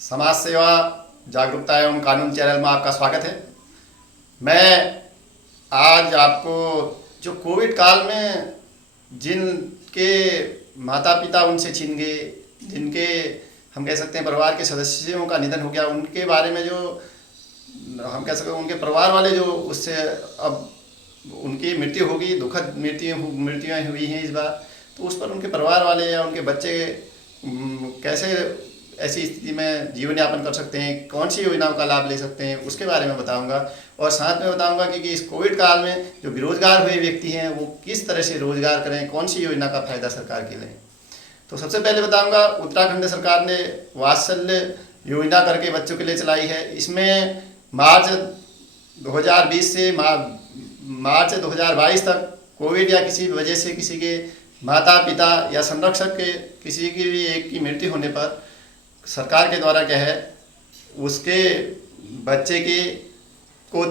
समाज सेवा जागरूकता एवं कानून चैनल में आपका स्वागत है। मैं आज आपको जो कोविड काल में जिनके माता पिता उनसे छिन गए, जिनके हम कह सकते हैं परिवार के सदस्यों का निधन हो गया, उनके बारे में जो हम कह सकते हैं उनके परिवार वाले जो उससे अब उनकी मृत्यु होगी, दुखद मृत्युएँ हुई हैं इस बार, तो उस पर उनके परिवार वाले या उनके बच्चे कैसे ऐसी स्थिति में जीवन यापन कर सकते हैं, कौन सी योजनाओं का लाभ ले सकते हैं, उसके बारे में बताऊंगा। और साथ में बताऊंगा कि इस कोविड काल में जो बेरोजगार हुए व्यक्ति हैं वो किस तरह से रोजगार करें, कौन सी योजना का फायदा सरकार के लें। तो सबसे पहले बताऊंगा, उत्तराखंड सरकार ने वात्सल्य योजना करके बच्चों के लिए चलाई है। इसमें मार्च 2020 से मार्च 2022 तक कोविड या किसी वजह से किसी के माता पिता या संरक्षक के किसी की भी एक की मृत्यु होने पर सरकार के द्वारा क्या है, उसके बच्चे के को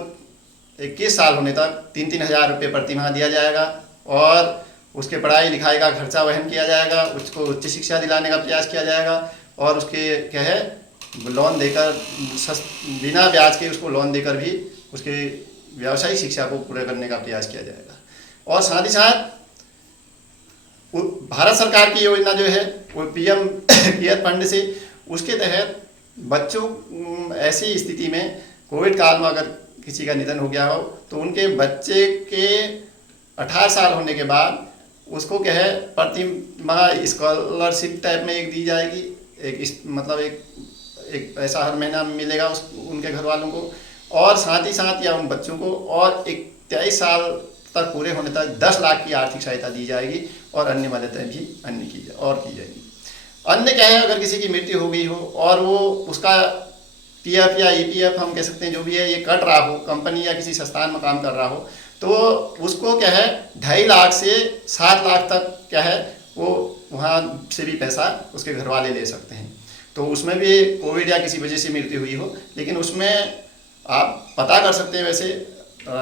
21 साल होने तक 3-3 हज़ार रुपये प्रति माह दिया जाएगा और उसके पढ़ाई लिखाई का खर्चा वहन किया जाएगा, उसको उच्च शिक्षा दिलाने का प्रयास किया जाएगा और उसके क्या है लोन देकर बिना ब्याज के उसको लोन देकर भी उसके व्यावसायिक शिक्षा को पूरा करने का प्रयास किया जाएगा। और साथ ही साथ भारत सरकार की योजना जो है वो पीएम केयर फंड से, उसके तहत बच्चों ऐसी स्थिति में कोविड काल में अगर किसी का निधन हो गया हो तो उनके बच्चे के 18 साल होने के बाद उसको क्या है प्रति माह स्कॉलरशिप टाइप में एक दी जाएगी, एक पैसा हर महीना मिलेगा उनके घर वालों को, और साथ ही साथ या उन बच्चों को और 23 साल तक पूरे होने तक 10 लाख की आर्थिक सहायता दी जाएगी और अन्य मददें भी की जाएगी। अन्य क्या है, अगर किसी की मृत्यु हो गई हो और वो उसका पीएफ या ईपीएफ हम कह सकते हैं जो भी है ये कट रहा हो, कंपनी या किसी संस्थान में काम कर रहा हो, तो उसको क्या है 2.5 लाख से 7 लाख तक क्या है वो वहाँ से भी पैसा उसके घर वाले ले सकते हैं। तो उसमें भी कोविड या किसी वजह से मृत्यु हुई हो, लेकिन उसमें आप पता कर सकते हैं वैसे,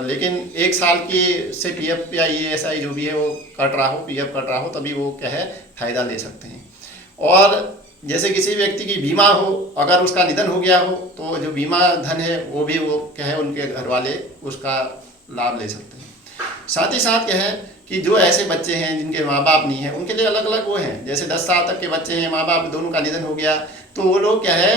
लेकिन 1 साल की से पीएफ या ईएसआई जो भी है वो कट रहा हो, पीएफ कट रहा हो, तभी वो क्या है फायदा ले सकते हैं। और जैसे किसी व्यक्ति की बीमा हो, अगर उसका निधन हो गया हो तो जो बीमा धन है वो भी वो क्या है उनके घर वाले उसका लाभ ले सकते हैं। साथ ही साथ क्या है कि जो ऐसे बच्चे हैं जिनके माँ बाप नहीं हैं उनके लिए अलग अलग वो हैं, जैसे 10 साल तक के बच्चे हैं, माँ बाप दोनों का निधन हो गया, तो वो लोग क्या है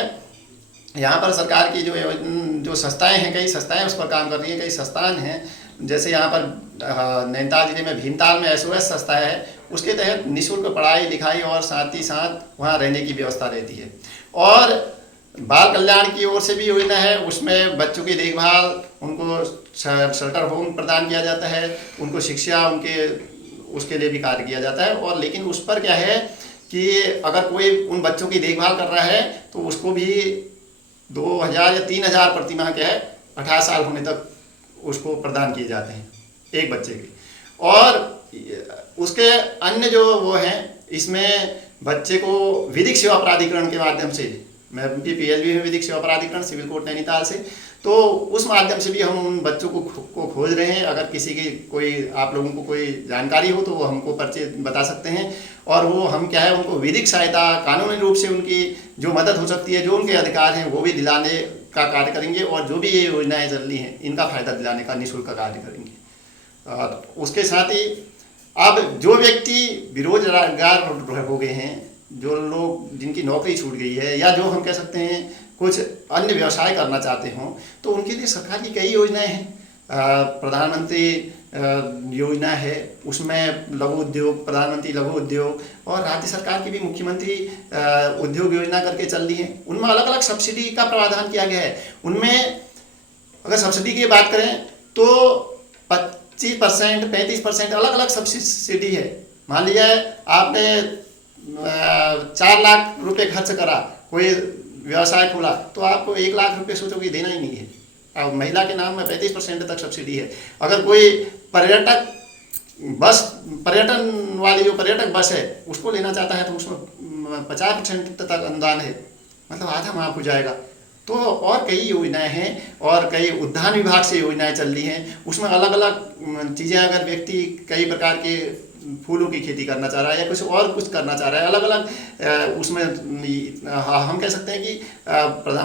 यहाँ पर सरकार की जो संस्थाएं हैं, कई संस्थाएं उस पर काम कर रही हैं, कई संस्थान हैं, जैसे यहाँ पर नैनीताल जिले में भीमताल में एसओएस संस्था है, उसके तहत निःशुल्क पढ़ाई लिखाई और साथ ही साथ वहाँ रहने की व्यवस्था रहती है। और बाल कल्याण की ओर से भी योजना है, उसमें बच्चों की देखभाल, उनको शेल्टर होम प्रदान किया जाता है, उनको शिक्षा उनके उसके लिए भी कार्य किया जाता है। और लेकिन उस पर क्या है कि अगर कोई उन बच्चों की देखभाल कर रहा है तो उसको भी 2,000 या 3,000 प्रति माह क्या है 18 साल होने तक उसको प्रदान किए जाते हैं एक बच्चे के। और उसके अन्य जो वो हैं, इसमें बच्चे को विधिक सेवा प्राधिकरण के माध्यम से, मैं भी पीएलबी में विधिक सेवा प्राधिकरण सिविल कोर्ट नैनीताल से, तो उस माध्यम से भी हम उन बच्चों को खोज रहे हैं। अगर किसी की कोई आप लोगों को कोई जानकारी हो तो वो हमको परिचय बता सकते हैं और वो हम क्या है उनको विधिक सहायता, कानूनी रूप से उनकी जो मदद हो सकती है, जो उनके अधिकार हैं वो भी दिलाने का कार्य करेंगे और जो भी ये योजनाएं चल रही हैं इनका फायदा दिलाने का निःशुल्क कार्य करेंगे। और उसके साथ ही अब जो व्यक्ति बेरोजगार हो गए हैं, जो लोग जिनकी नौकरी छूट गई है या जो हम कह सकते हैं कुछ अन्य व्यवसाय करना चाहते हों, तो उनके लिए सरकार की कई योजनाएं हैं। प्रधानमंत्री योजना है, उसमें लघु उद्योग, प्रधानमंत्री लघु उद्योग, और राज्य सरकार की भी मुख्यमंत्री उद्योग योजना करके चल रही है। उनमें अलग अलग सब्सिडी का प्रावधान किया गया है। उनमें अगर सब्सिडी की बात करें तो 25%, 35% अलग अलग सब्सिडी है। मान लिया आपने 4 लाख रुपए खर्च करा, कोई व्यवसाय खोला, तो आपको 1 लाख रुपए सोचो कि देना ही नहीं है। अब महिला के नाम में 35% तक सब्सिडी है। अगर कोई पर्यटन वाली जो पर्यटक बस है उसको लेना चाहता है तो उसमें 50% तक अनुदान है, मतलब आधा माफ हो जाएगा। तो और कई योजनाएं हैं और कई उद्यान विभाग से योजनाएं चल रही हैं, उसमें अलग अलग चीज़ें, अगर व्यक्ति कई प्रकार के फूलों की खेती करना चाह रहा है या कुछ और कुछ करना चाह रहा है, अलग अलग उसमें हम कह सकते हैं कि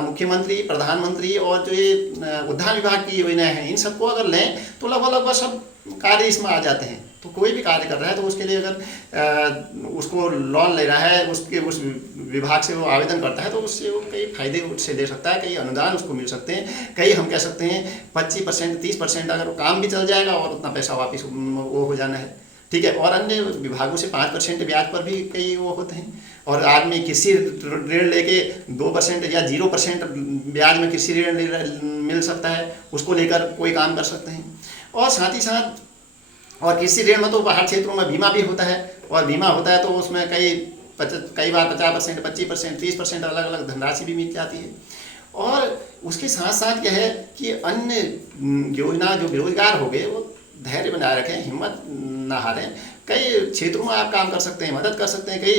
मुख्यमंत्री, प्रधानमंत्री और जो ये उद्यान विभाग की योजनाएं हैं, इन सबको अगर लें तो लगभग सब कार्य इसमें आ जाते हैं। तो कोई भी कार्य कर रहा है तो उसके लिए अगर उसको लोन ले रहा है, उसके उस विभाग से वो आवेदन करता है तो उससे वो कई फायदे उससे ले सकता है, कई अनुदान उसको मिल सकते हैं, कई हम कह सकते हैं 25% 30% अगर वो काम भी चल जाएगा और उतना पैसा वापस वो हो जाना है, ठीक है। और अन्य विभागों से 5% ब्याज पर भी कई वो होते हैं। और आदमी कृषि ऋण लेके 2% या 0% ब्याज में कृषि ऋण मिल सकता है, उसको लेकर कोई काम कर सकते हैं। और साथ ही साथ और कृषि ऋण में तो बाहर क्षेत्रों में बीमा भी होता है, और बीमा होता है तो उसमें कई बार 50%, 25%, 30% अलग अलग धनराशि भी मिल जाती है। और उसके साथ साथ यह है कि अन्य योजना जो बेरोजगार हो गए वो धैर्य बनाए रखें, हिम्मत ना हारें। कई क्षेत्रों में आप काम कर सकते हैं, मदद कर सकते हैं। कई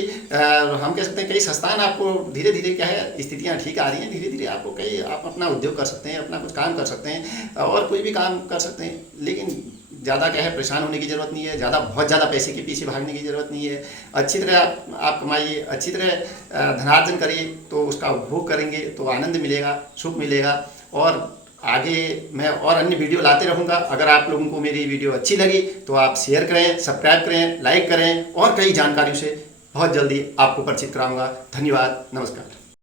हम कह सकते हैं कई संस्थान आपको धीरे धीरे क्या है, स्थितियां ठीक आ रही हैं, धीरे धीरे आपको कई आप अपना उद्योग कर सकते हैं, अपना कुछ काम कर सकते हैं और कोई भी काम कर सकते हैं। लेकिन ज़्यादा क्या है, परेशान होने की ज़रूरत नहीं है, बहुत ज़्यादा पैसे के पीछे भागने की ज़रूरत नहीं है। अच्छी तरह आप कमाइए, अच्छी तरह धनार्जन करिए, तो उसका उपभोग करेंगे तो आनंद मिलेगा, सुख मिलेगा। और आगे मैं और अन्य वीडियो लाते रहूँगा। अगर आप लोगों को मेरी वीडियो अच्छी लगी तो आप शेयर करें, सब्सक्राइब करें, लाइक करें और कई जानकारियों से बहुत जल्दी आपको परिचित कराऊँगा। धन्यवाद, नमस्कार।